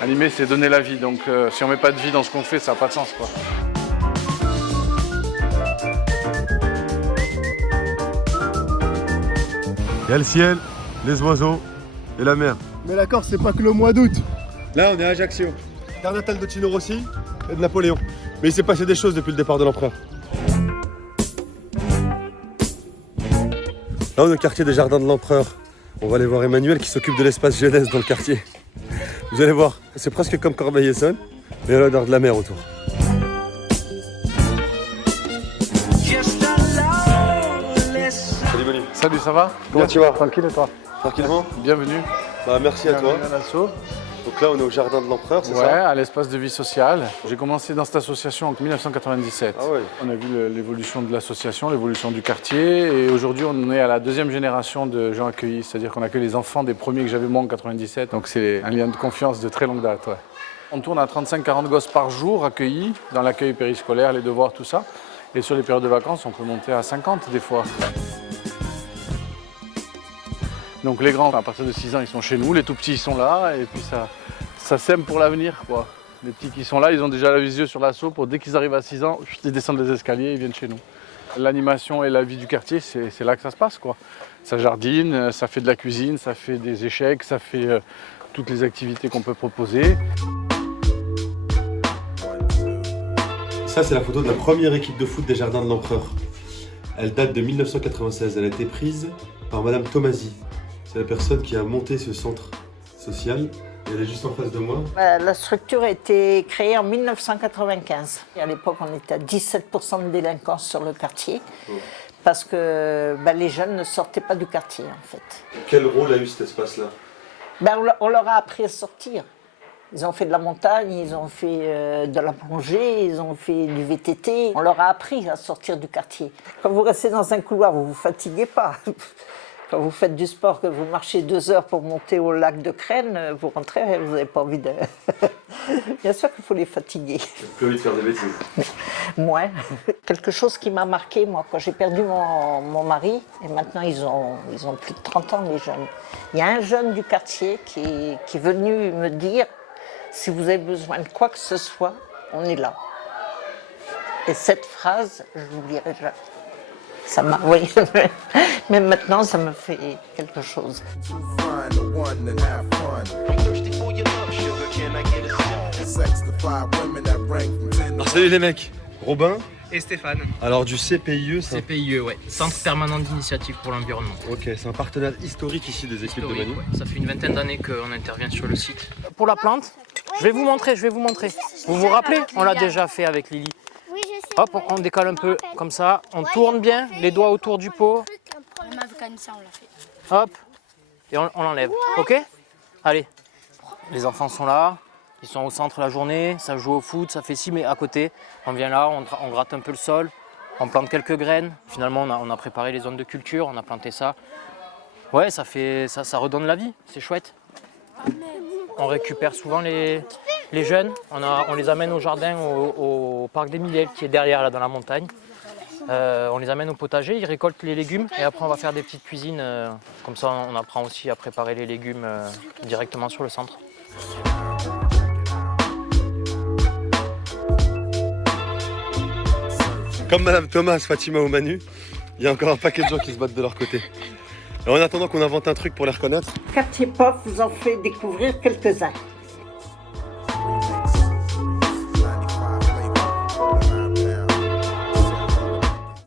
Animer, c'est donner la vie. Donc si on met pas de vie dans ce qu'on fait, ça n'a pas de sens, quoi. Il y a le ciel, les oiseaux et la mer. Mais la Corse, c'est pas que le mois d'août. Là, on est à Ajaccio. Terre natale de Tino Rossi et de Napoléon. Mais il s'est passé des choses depuis le départ de l'empereur. Là, on est au quartier des Jardins de l'Empereur. On va aller voir Emmanuel qui s'occupe de l'espace jeunesse dans le quartier. Vous allez voir, c'est presque comme Corbeil-Essonnes, mais il y a l'odeur de la mer autour. Salut Manu. Salut, ça va? Comment tu vas? Tranquille et toi? Tranquillement. Bienvenue. Bah, merci à toi. Bienvenue à l'assaut. Donc là, on est au Jardin de l'Empereur, c'est Ouais, ça? à l'espace de vie sociale. J'ai commencé dans cette association en 1997. Ah ouais. On a vu l'évolution de l'association, l'évolution du quartier. Et aujourd'hui, on est à la deuxième génération de gens accueillis. C'est-à-dire qu'on accueille les enfants des premiers que j'avais moi en 97. Donc c'est un lien de confiance de très longue date. Ouais. On tourne à 35-40 gosses par jour accueillis dans l'accueil périscolaire, les devoirs, tout ça. Et sur les périodes de vacances, on peut monter à 50 des fois. Donc les grands, à partir de 6 ans, ils sont chez nous. Les tout petits, ils sont là. Et puis ça sème pour l'avenir, quoi. Les petits qui sont là, ils ont déjà les yeux sur l'assaut pour dès qu'ils arrivent à 6 ans, ils descendent les escaliers, ils viennent chez nous. L'animation et la vie du quartier, c'est là que ça se passe, quoi. Ça jardine, ça fait de la cuisine, ça fait des échecs, ça fait toutes les activités qu'on peut proposer. Ça, c'est la photo de la première équipe de foot des Jardins de l'Empereur. Elle date de 1996. Elle a été prise par Madame Tomasi. C'est la personne qui a monté ce centre social. Et elle est juste en face de moi. La structure a été créée en 1995. À l'époque, on était à 17% de délinquance sur le quartier. Parce que les jeunes ne sortaient pas du quartier, en fait. Quel rôle a eu cet espace-là? On leur a appris à sortir. Ils ont fait de la montagne, ils ont fait de la plongée, ils ont fait du VTT. On leur a appris à sortir du quartier. Quand vous restez dans un couloir, vous ne vous fatiguez pas. Quand vous faites du sport, que vous marchez 2 heures pour monter au lac de Crène, vous rentrez, vous n'avez pas envie de... Bien sûr qu'il faut les fatiguer. Plus envie de faire des bêtises. Moi, quelque chose qui m'a marqué, moi, quand j'ai perdu mon mari, et maintenant ils ont plus de 30 ans, les jeunes. Il y a un jeune du quartier qui est venu me dire, si vous avez besoin de quoi que ce soit, on est là. Et cette phrase, je ne l'oublierai jamais. Ça m'a, oui, même maintenant, ça me fait quelque chose. Alors, salut les mecs, Robin et Stéphane. Alors du CPIE, c'est CPIE, ouais. Centre permanent d'initiative pour l'environnement. Ok, c'est un partenaire historique ici des équipes de Manu. Ouais. Ça fait une vingtaine d'années qu'on intervient sur le site. Pour la plante, je vais vous montrer. Vous vous rappelez? On l'a déjà fait avec Lily. Oui, je sais. Hop, on décale un peu comme ça. On tourne bien, les doigts autour du pot. Même avec Anissa, on l'a fait. Hop, et on l'enlève. Ok? Allez, les enfants sont là. Ils sont au centre la journée, ça joue au foot, ça fait ci, mais à côté, on vient là, on gratte un peu le sol, on plante quelques graines. Finalement, on a préparé les zones de culture, on a planté ça. Ouais, ça redonne la vie, c'est chouette. On récupère souvent les jeunes, on les amène au jardin, au parc des Millèles, qui est derrière, là, dans la montagne. On les amène au potager, ils récoltent les légumes et après on va faire des petites cuisines. Comme ça, on apprend aussi à préparer les légumes directement sur le centre. Comme Madame Thomas, Fatima ou Manu, il y a encore un paquet de gens qui se battent de leur côté. Et en attendant qu'on invente un truc pour les reconnaître, Quartier POF vous en fait découvrir quelques-uns.